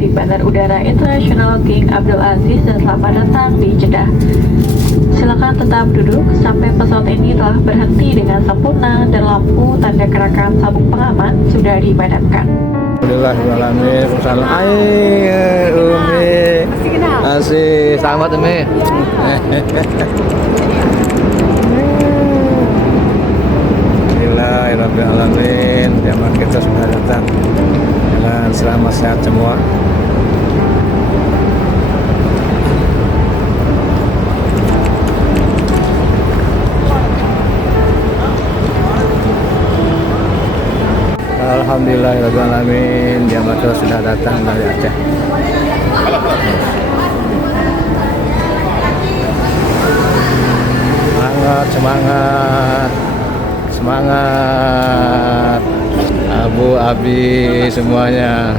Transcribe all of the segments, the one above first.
Di Bandar Udara Internasional King Abdul Aziz dan selamat datang di Jeddah. Silakan tetap duduk sampai pesawat ini telah berhenti dengan sempurna dan lampu tanda gerakan sabuk pengaman sudah dipadamkan. Alhamdulillah, salam. Umi. Masih selamat Umi. Alhamdulillahirrahmanirrahim. Jamaah kita sudah datang dengan selamat sehat semua. Alhamdulillahirrahmanirrahim. Jamaah kita sudah datang dari Aceh. Semangat, semangat. Semangat Abu Abi semuanya.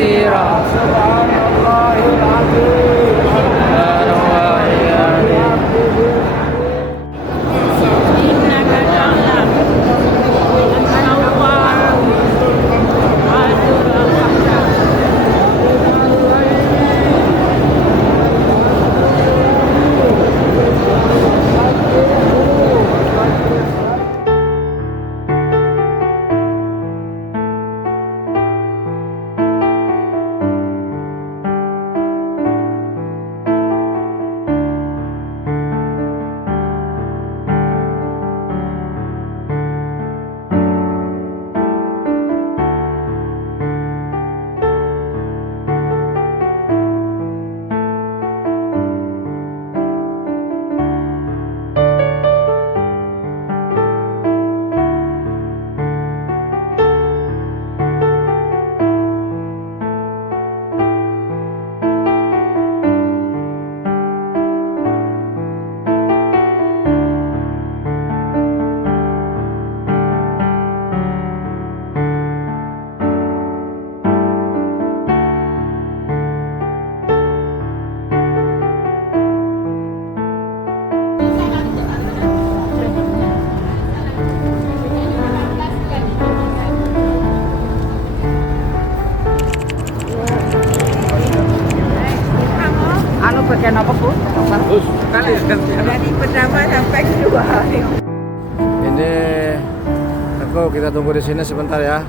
كثيرا سبحان الله العظيم سبحان الله العظيم Anu bagian apa Bu? Dari pertama sampai kedua. Ini aku kita tunggu di sini sebentar ya.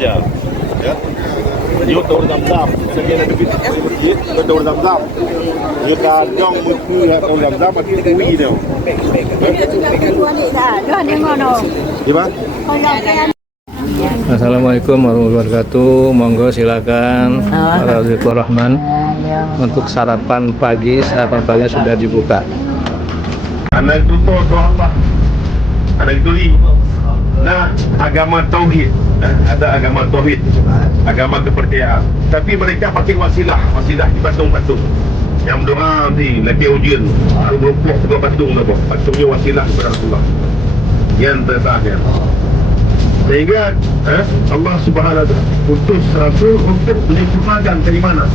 aja ya. Yuk daur zam-zam, sekali ada bit masjid, daur zam-zam. Yuk kadang buku daur zam-zam pakai kuih dia. Gimana? Assalamualaikum warahmatullahi wabarakatuh. Monggo silakan para Rizqur Rahman untuk sarapan pagi. Sarapan pagi sudah dibuka. Anak itu Allah. Anak itu nah agama tauhid. Ada agama tauhid, agama kepercayaan. Tapi mereka pakai wasilah di patung-patung. Yang doa ni lagi ujian, merupuk sebuah patung apa? Patungnya wasilah kepada Allah. Yang terakhir. Sehingga Allah Subhanahu wa taala utus rasul untuk menyempurnakan keimanan.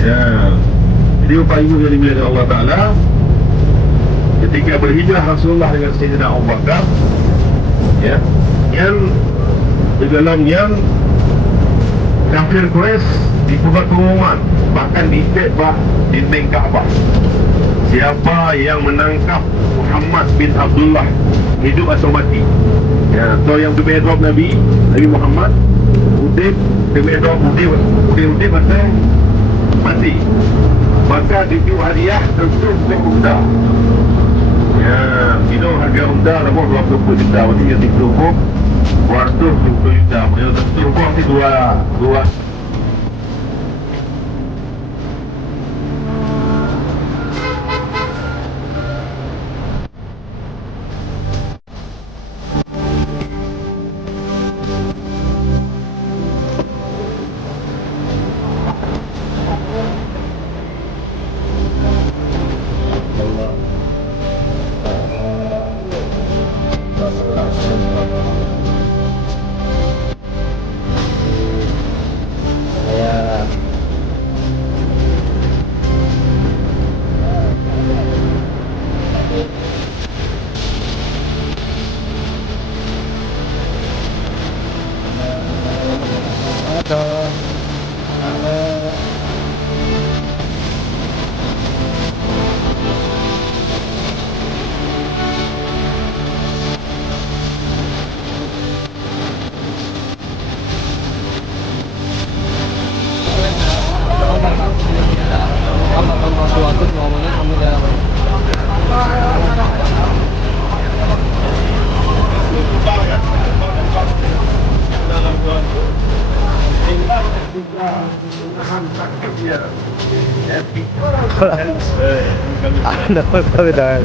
Ya. Jadi upaya yang dimiliki Allah Taala ketika berhijrah Rasulullah dengan Sayyidina Abu Bakar, ya, yang di dalamnya kafir Quraisy dibuat pengumuman, bahkan ditembak dinding Ka'bah. Siapa yang menangkap Muhammad bin Abdullah, hidup atau mati. Ya, so yang bermedrop Nabi Muhammad, udib atau mati. Maka dijual hadiah tentu unta. Ya, kilo harga unta lebih 20 juta, berarti yang ditumpuk 220 juta. Yang tertumpuk ni dua Anda tapi dah.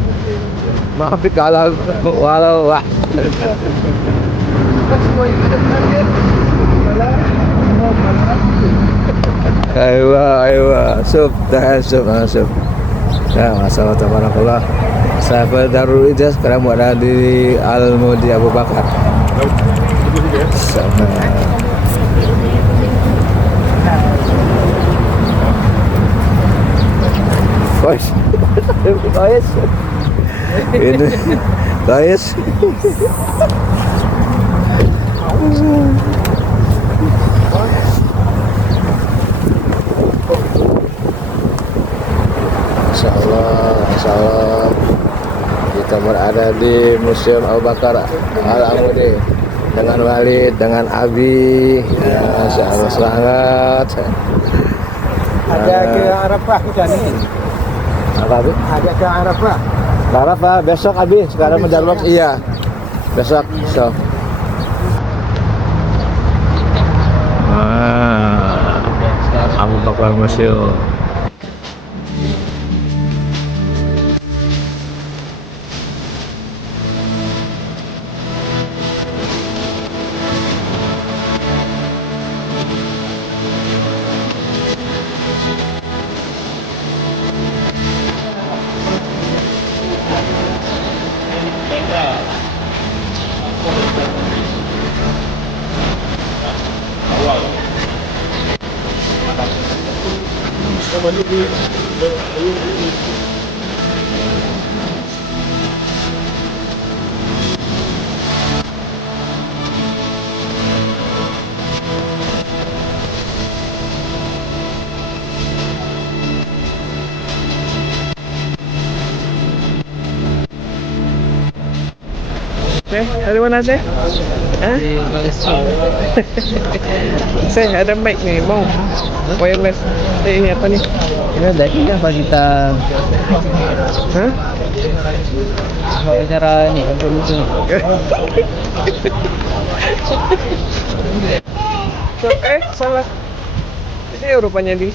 Maaf kalau walau wah. Aywa, sup, sup. Ya, masalah tabarakallah. Saya Darul Ijaz sekarang berada di Al-Mudi Abu Bakar. Sama. Guys. Ini guys. Insyaallah kita berada di Museum Abu Bakar Al-Amudi dengan Walid, dengan Abi. Ya, insyaallah semangat. Ada ke Arafah kita ni. Apa Abi? Ada ke Arafah. Arafah besok Abi, sekarang menjalok iya. Besok. Abu Bakar Museum. Dari mana Teh? Saya ada mic nih, mau wireless. Ini apa nih? Ini ada apa kita? Hah? Cara ni untuk lucu. Salah. Ini rupanya di.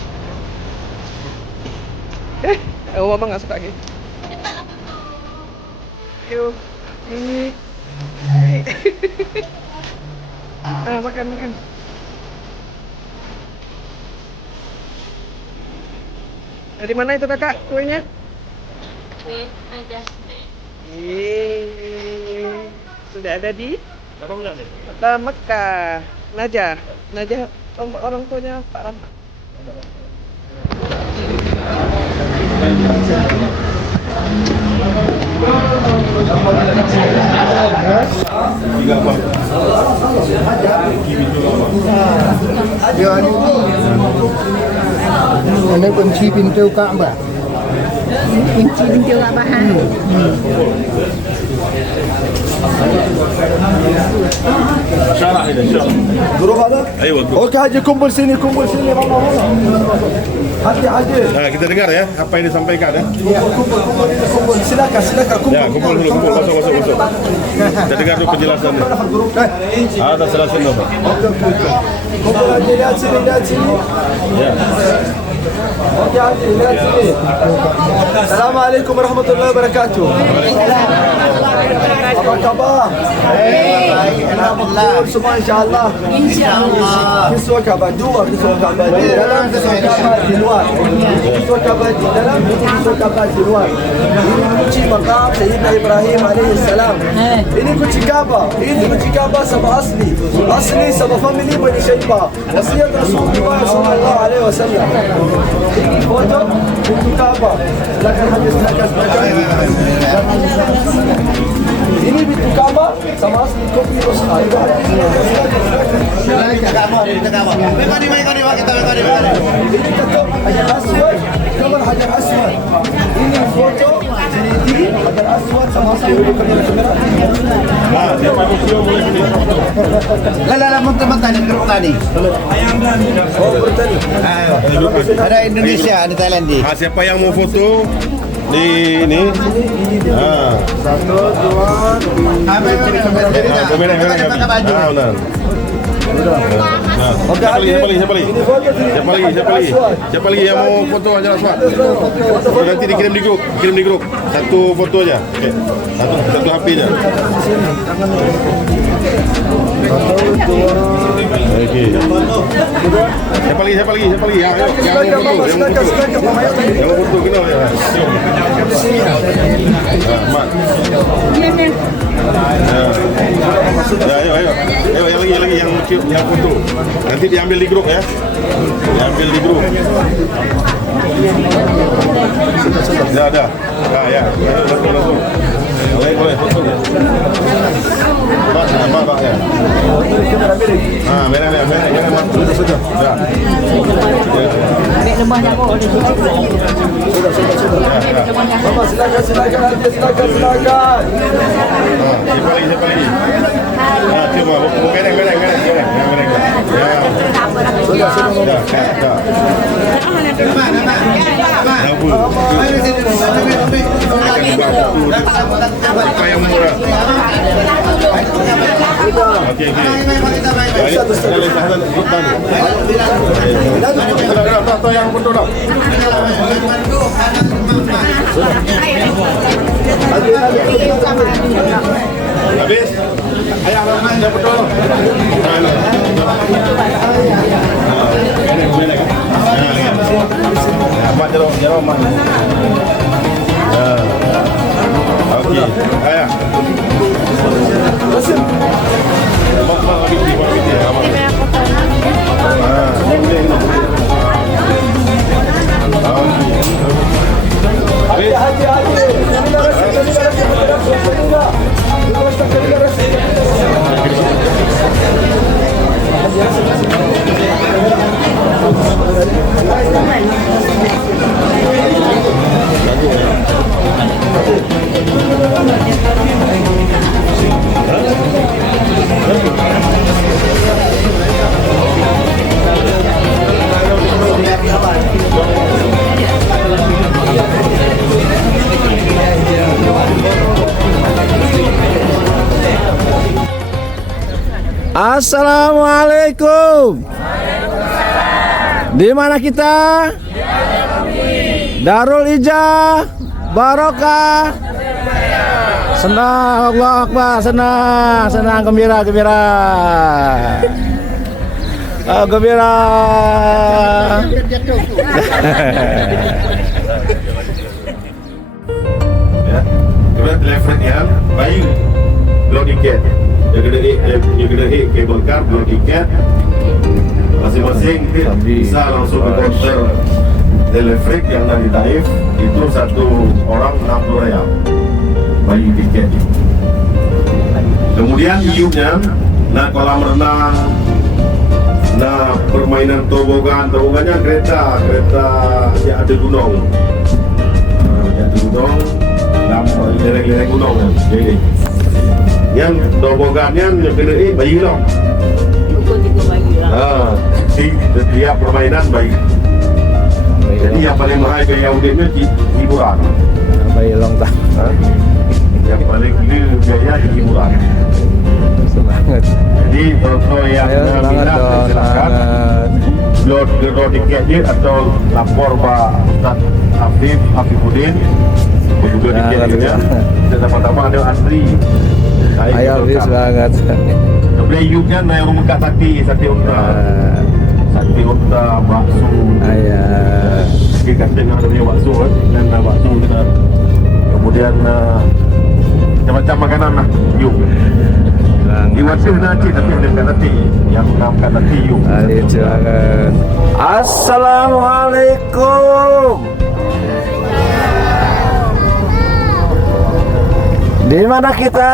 Mama nggak suka gitu. Yuk, ini. Makan. Dari mana itu kakak kuenya? Kue aja. Sudah ada di Kota Mekah. Najah orang tuanya Pak Rama. Ini kunci pintu Ka'bah. Kunci pintu Ka'bah. Syarah ini, syarah. Guru ada? Ayo, guru. Okey Haji kumpul sini mama. Haji. Nah, kita dengar ya apa yang disampaikan ya. Kumpul. Silakan kumpul. Ya, kumpul dulu, masuk. Kita dengar dulu penjelasannya. Ada jelasin dulu. Kumpul Haji lihat sini. Ya. Okey Haji lihat sini. Assalamualaikum warahmatullahi wabarakatuh. Apa khabar? Baik, alhamdulillah. Semua insya-Allah. Kiswah Ka'bah dua, kiswah Ka'bah di dalam, kiswah Ka'bah di luar. Kiswah Ka'bah di dalam, kiswah Ka'bah di luar. Ini kunci makam Sayyidina Ibrahim alaihi salam. Ini kunci Ka'bah sama asli. Asli sama family Bani Shaybah. Wasiat Rasulullah sallallahu alaihi wasallam. Ini foto kunci Ka'bah. Silakan Haji silakan. Ini pintu Ka'bah sama asli kopi Rasulullah. Ini ketuk Hajar Aswad, gambar Hajar Aswad. Ini foto JD Hajar Aswad sama asli kamera. Nah, dia manusia boleh pilih foto. Lah, mentah-mentah ni grup tadi. Oh, bertani. Ada Indonesia, ada Thailand di. Siapa yang mau foto di ini. Satu, dua, Benar. Siapa lagi yang mau foto aja Aswad? Nanti dikirim di grup. Satu foto aja. Okey. Satu HP aja. Okey. Siapa lagi? Yang foto kena ya. Mat. Ayo, yang lagi yang foto. Nanti diambil di grup ya. Ada. Ya. Langsung. Boleh foto. Mak ya. Merah. Jangan mak. Sudah. Ya. Mama silakan. Siapa lagi? Coba mereng. Ya. Sudah. Apa yang murah? Okey. Tahu yang betul dah. Habis? Ayah yang betul. Mak jeruk mak. Okey. Ayah. Mak habis ni. Assalamualaikum. Di mana kita? Darul Ijah Barokah. Senang, Allahu Akbar, senang, gembira. Oh, gembira. Ya, kemudian telefon yang baik, blow tiket. Yang kena kabel car, blow tiket. Masing-masing bisa langsung ke counter Telefrik yang ada di Taif. Itu satu orang 60 riyal bayi tiket. Kemudian iunya nak kolam renang, nak permainan tobogannya kereta yang ada gunung, lereng-lereng gunung. Jadi yang tobogannya yang kena bayi long. Setiap permainan baik. Jadi yang paling mahal biaya udahnya hiburan. Bayi long tak. Yang paling gila biaya hiburan. Semangat. Jadi contoh yang minat silakan load tiket je atau lapor Pak Ustaz Hafifuddin juga tiket juga. Pertama ada antri. Ayo habis banget. Kemudian iunya naik rumah kat sate unta. Sate unta, bakso. Ayah. Kita kata dengan ada bakso kan. Dan bakso kita. Kemudian macam-macam makanan lah. Iuk. Iwatu nanti tapi ada kat nanti. Yang mengamkan nanti iuk. Assalamualaikum. Di mana kita?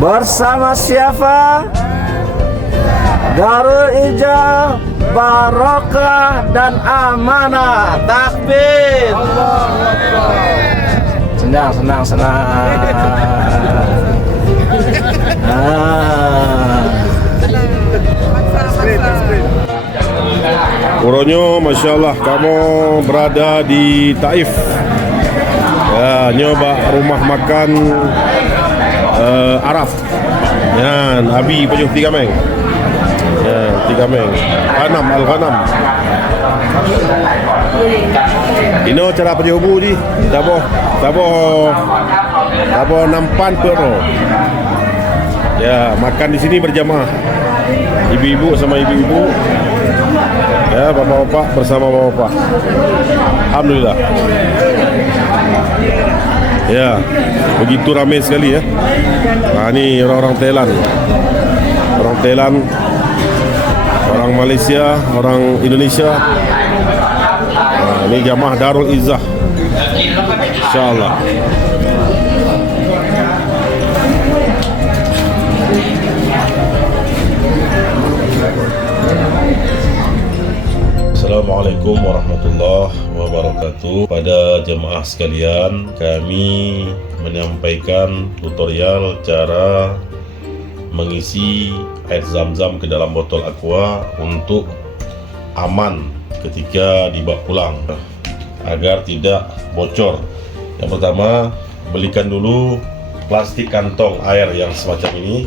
Bersama siapa? Darul Ijah Barokah dan Amanah. Takbir. Senang. Uronyo, Masya Allah, kamu berada di Taif. Ya, nyoba rumah makan Arab. Ya, Abi Pejuh Tiga Meng. Ya, Tiga Meng. Ghanam, Al-Ghanam. Ini cara pejubu di. Tabo nampan pero. Ya, makan di sini berjamaah. Ibu-ibu sama ibu-ibu. Ya, bapak-bapak bersama bapak-bapak. Alhamdulillah. Ya, begitu ramai sekali ya. Nah, ini orang-orang Thailand. Orang Thailand, orang Malaysia, orang Indonesia. Nah, ini jamaah Darul Izzah. InsyaAllah. Assalamualaikum warahmatullahi wabarakatuh. Pada jemaah sekalian, kami menyampaikan tutorial cara mengisi air zam-zam ke dalam botol aqua untuk aman ketika dibawa pulang agar tidak bocor. Yang pertama, belikan dulu plastik kantong air yang semacam ini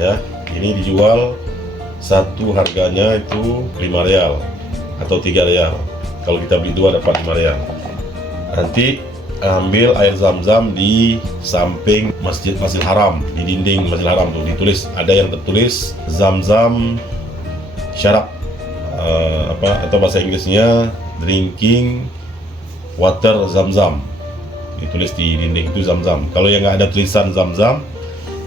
ya. Ini dijual satu harganya itu 5 rial atau 3 rial. Kalau kita beli 2 dapat 5 rial. Nanti ambil air zam-zam di samping Masjidil Haram, di dinding Masjidil Haram tuh ditulis, ada yang tertulis zam-zam syarab atau bahasa Inggrisnya drinking water zam-zam, ditulis di dinding itu zam-zam. Kalau yang nggak ada tulisan zam-zam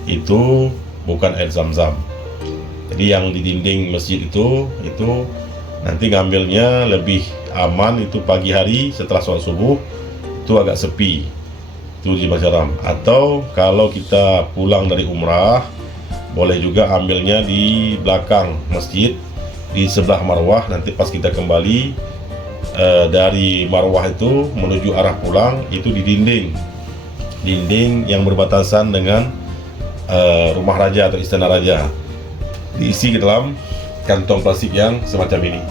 itu bukan air zam-zam. Jadi yang di dinding masjid itu nanti ngambilnya lebih aman itu pagi hari setelah sholat subuh, itu agak sepi itu di Masjidil Haram. Atau kalau kita pulang dari umrah boleh juga ambilnya di belakang masjid di sebelah marwah. Nanti pas kita kembali dari marwah itu menuju arah pulang itu di dinding yang berbatasan dengan rumah raja atau istana raja, diisi ke dalam kantong plastik yang semacam ini.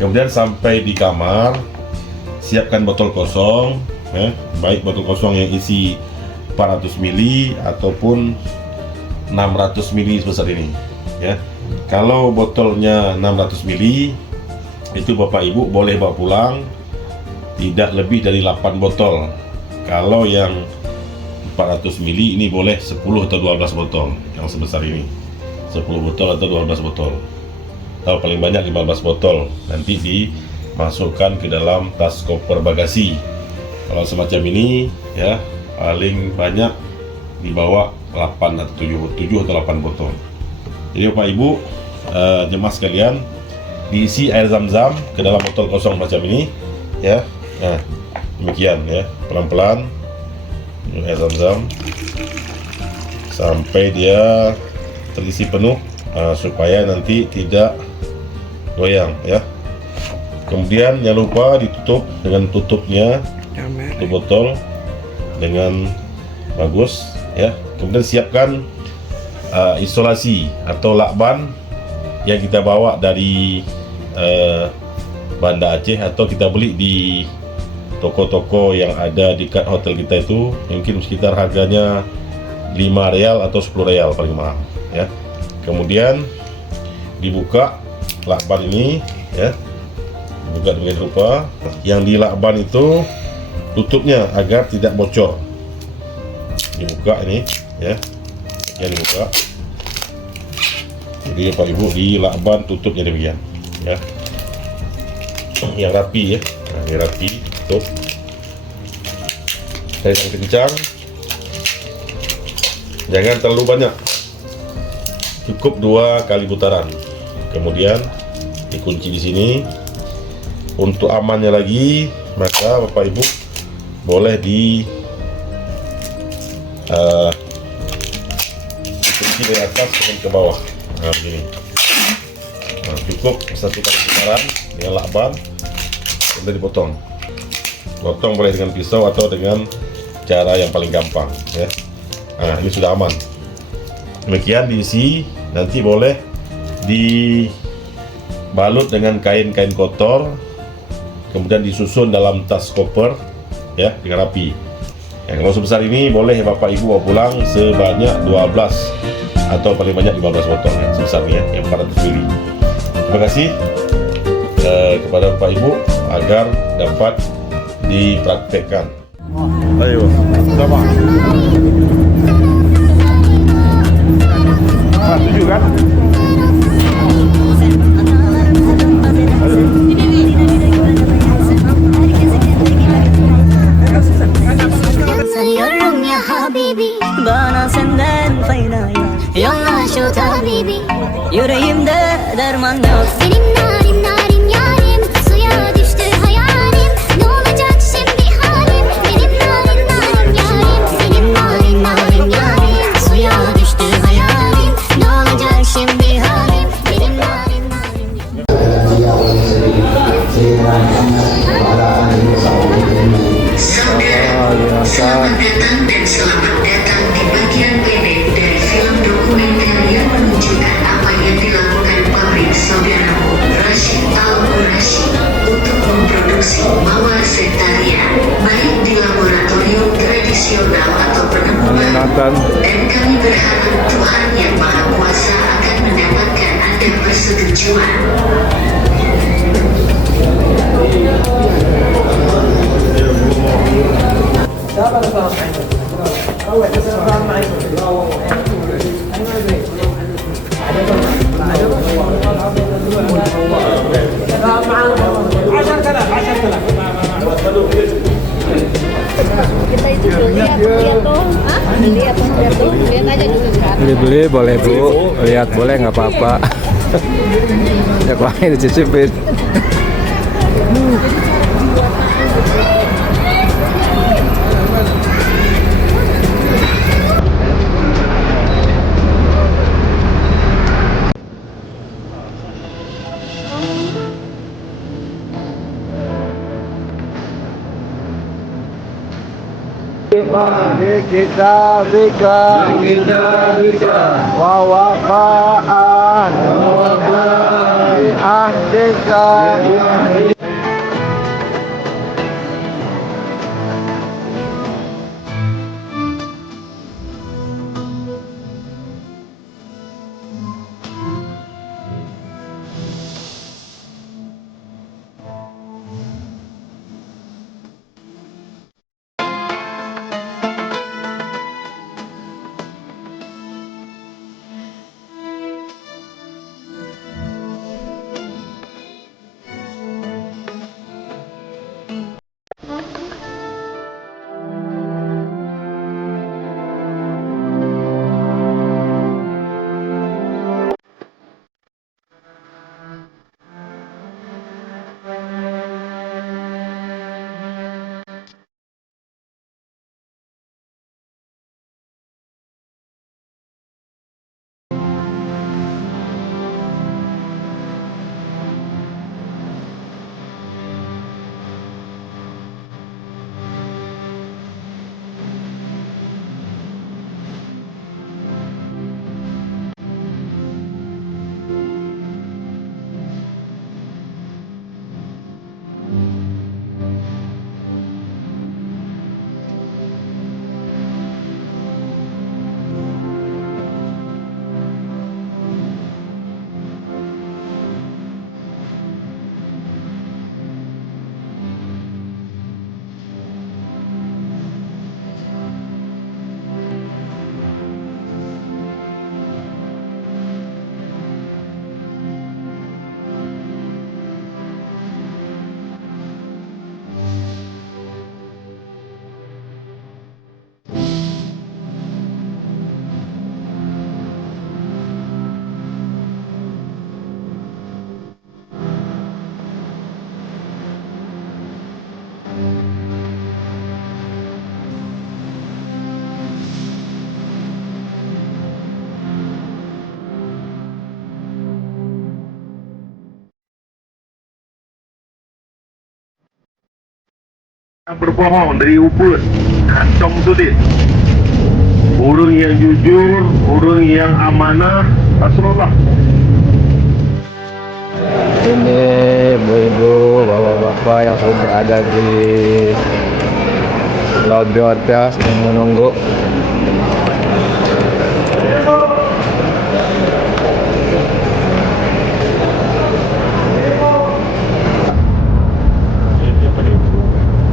Kemudian sampai di kamar, siapkan botol kosong baik botol kosong yang isi 400 ml ataupun 600 ml sebesar ini ya. Kalau botolnya 600 ml itu bapak ibu boleh bawa pulang tidak lebih dari 8 botol. Kalau yang 400 ml ini boleh 10 atau 12 botol yang sebesar ini, 10 botol atau 12 botol, atau paling banyak 15 botol. Nanti dimasukkan ke dalam tas koper bagasi. Kalau semacam ini ya paling banyak dibawa 8 atau 7 atau 8 botol. Jadi bapak ibu jemaah sekalian, diisi air zam-zam ke dalam botol kosong macam ini ya. Nah, demikian ya, pelan-pelan air zam-zam sampai dia terisi penuh supaya nanti tidak goyang ya. Kemudian jangan lupa ditutup dengan tutupnya tutup botol dengan bagus ya. Kemudian siapkan isolasi atau lakban yang kita bawa dari Banda Aceh atau kita beli di toko-toko yang ada di dekat hotel kita itu, mungkin sekitar harganya 5 rial atau 10 rial paling mahal ya. Kemudian dibuka lakban ini ya, dibuka dengan rupa yang di lakban itu tutupnya agar tidak bocor. Dibuka ini ya, yang dibuka. Jadi Bapak Ibu di lakban tutupnya demikian ya, yang rapi ya. Nah, ini rapi, tutup dengan kencang, jangan terlalu banyak, cukup 2 kali putaran. Kemudian dikunci di sini. Untuk amannya lagi, maka Bapak Ibu boleh dikunci dari atas ke bawah. Nah, begini. Nah, cukup 1 kali putaran dengan lakban, kemudian dipotong. Potong boleh dengan pisau atau dengan cara yang paling gampang ya. Nah, ini sudah aman. Demikian diisi, nanti boleh balut dengan kain-kain kotor, kemudian disusun dalam tas koper ya dengan rapi. Kalau sebesar ini boleh Bapak Ibu bawa pulang sebanyak 12 atau paling banyak 15 botol ya, sebesar ini ya, yang 400 ml. Terima kasih kepada Bapak Ibu agar dapat dipraktekkan. Ayo, sama. Setuju kan? Sanıyorum ya Habibi, bana senden fayda yok. Yolla şu tabibi, yüreğimde derman yok. Benim narim narim yarim, suya düştü hayalim. Ne olacak şimdi halim? Benim narim narim yarim, benim narim narim yarim, suya düştü hayalim. Ne olacak şimdi halim? Benim narim narim yarim. Selamat datang dan selamat datang di bagian pendek dari film dokumenter yang menunjukkan apa yang dilakukan pabrik saudaramu Rashid Al-Qurashi untuk memproduksi mawar setaria, baik di laboratorium tradisional atau penemuan. Dan kami berharap Tuhan Yang Maha Kuasa akan mendapatkan Anda persetujuan. Kita itu beli apa jatuh? Beli apa jatuh? Lihat aja dulu kan. Beli boleh Bu, lihat boleh nggak apa-apa. Ya kok ini dicicipin. Kita wa wafa'an bi ahdika. Berbohong dari uput kantong sulit. Orang yang jujur, orang yang amanah, Rasulullah. Ini ibu-ibu, bapak-bapak yang sudah berada di lobby hotel sedang menunggu.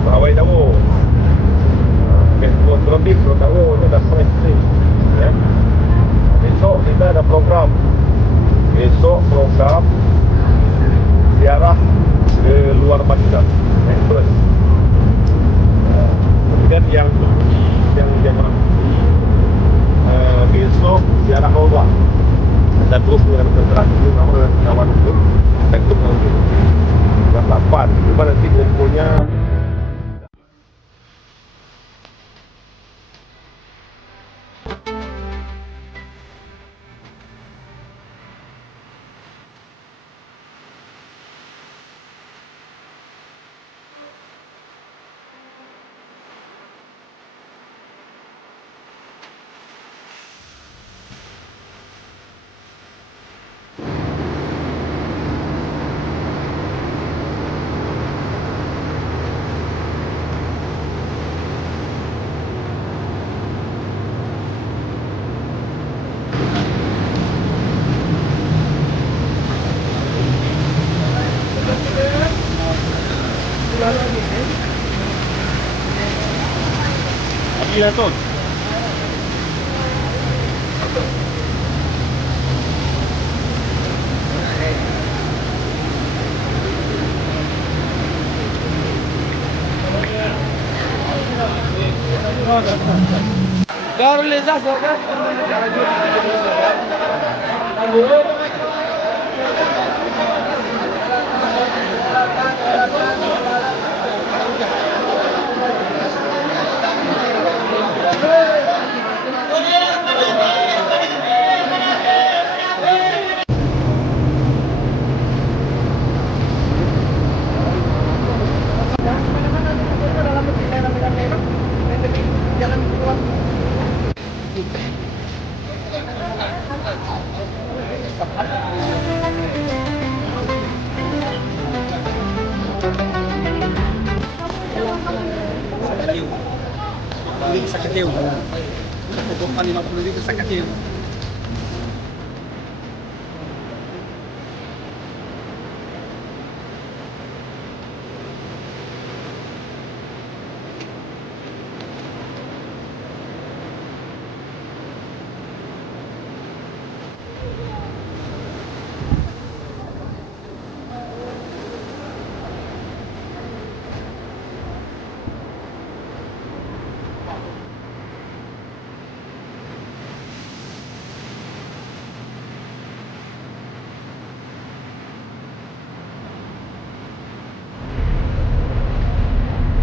Pawai tahu. Metro Tropik tahu itu dah selesai. Ya. Besok kita ada program. Besok program ziarah ke luar Madinah. First. Kemudian yang jemaah besok ziarah Allah. Dan terus dengan terakhir nama kawan itu teknik nanti. Jam 8. Cuma nanti kumpulnya Iya tuh. Darul Izzah kan? Sakatiu. Bukan 50.000 sakatiu.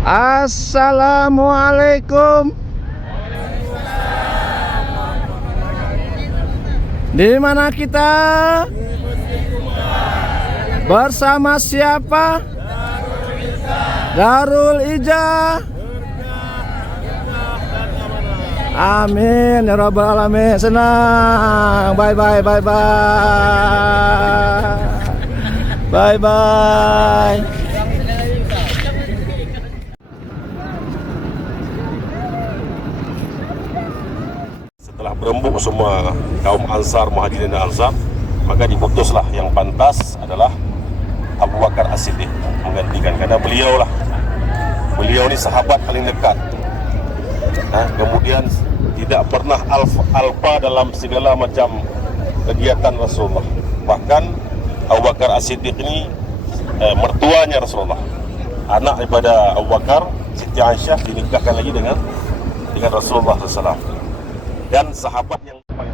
Assalamualaikum. Di mana kita? Bersama siapa? Darul Izzah. Amin ya rabbal alamin. Senang. Bye bye bye bye. Bye bye. Setelah berembuk semua kaum Ansar, Muhajirin dan Ansar, maka diputuslah yang pantas adalah Abu Bakar As-Siddiq menggantikan, karena beliau ini sahabat paling dekat. Kemudian tidak pernah alpa dalam segala macam kegiatan Rasulullah. Bahkan Abu Bakar As-Siddiq ini mertuanya Rasulullah, anak daripada Abu Bakar, Siti Aisyah, dinikahkan lagi dengan Rasulullah SAW. Dan sahabat yang paling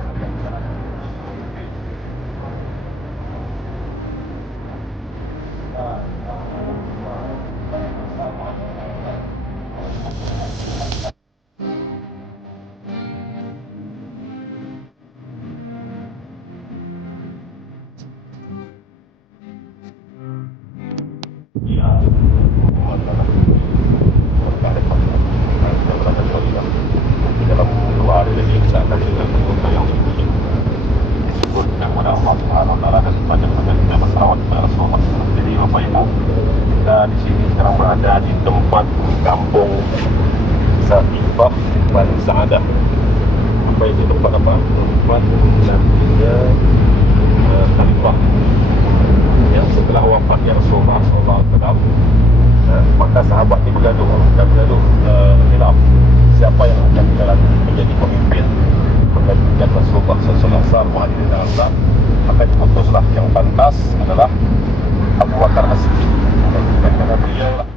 dalam doa lagi insya Allah. kampung Satifah Bani Saadah. Apa yang ditempat apa? Tempat nantinya Khalifah yang setelah wafatnya Rasulullah SAW, maka sahabat ini bergaduh khilaf siapa yang akan menjadi pemimpin. Maka ketika Rasulullah SAW menghadiri azan, maka diputuslah yang pantas adalah Abu Bakar As-Siddiq, karena beliau lah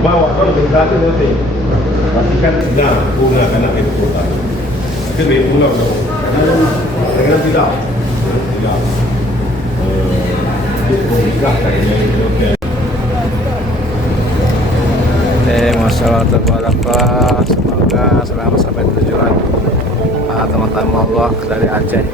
bawa kalau bersatu nanti pastikan benar bunga karena itu kota. Tapi dia bunga dong. Dengan tidak. Masya Allah, tabarakallah. Semoga selamat sampai tujuan teman-teman Allah dari Aceh.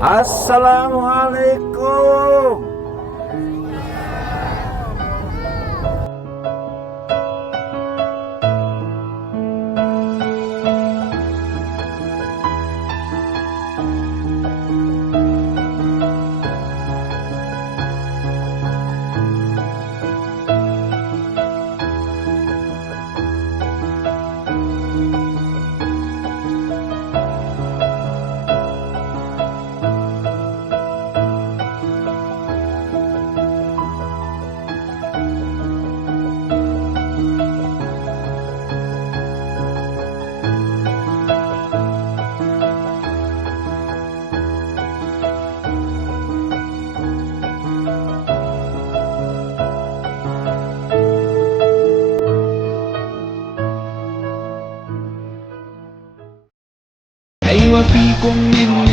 Assalamualaikum. وفيكم من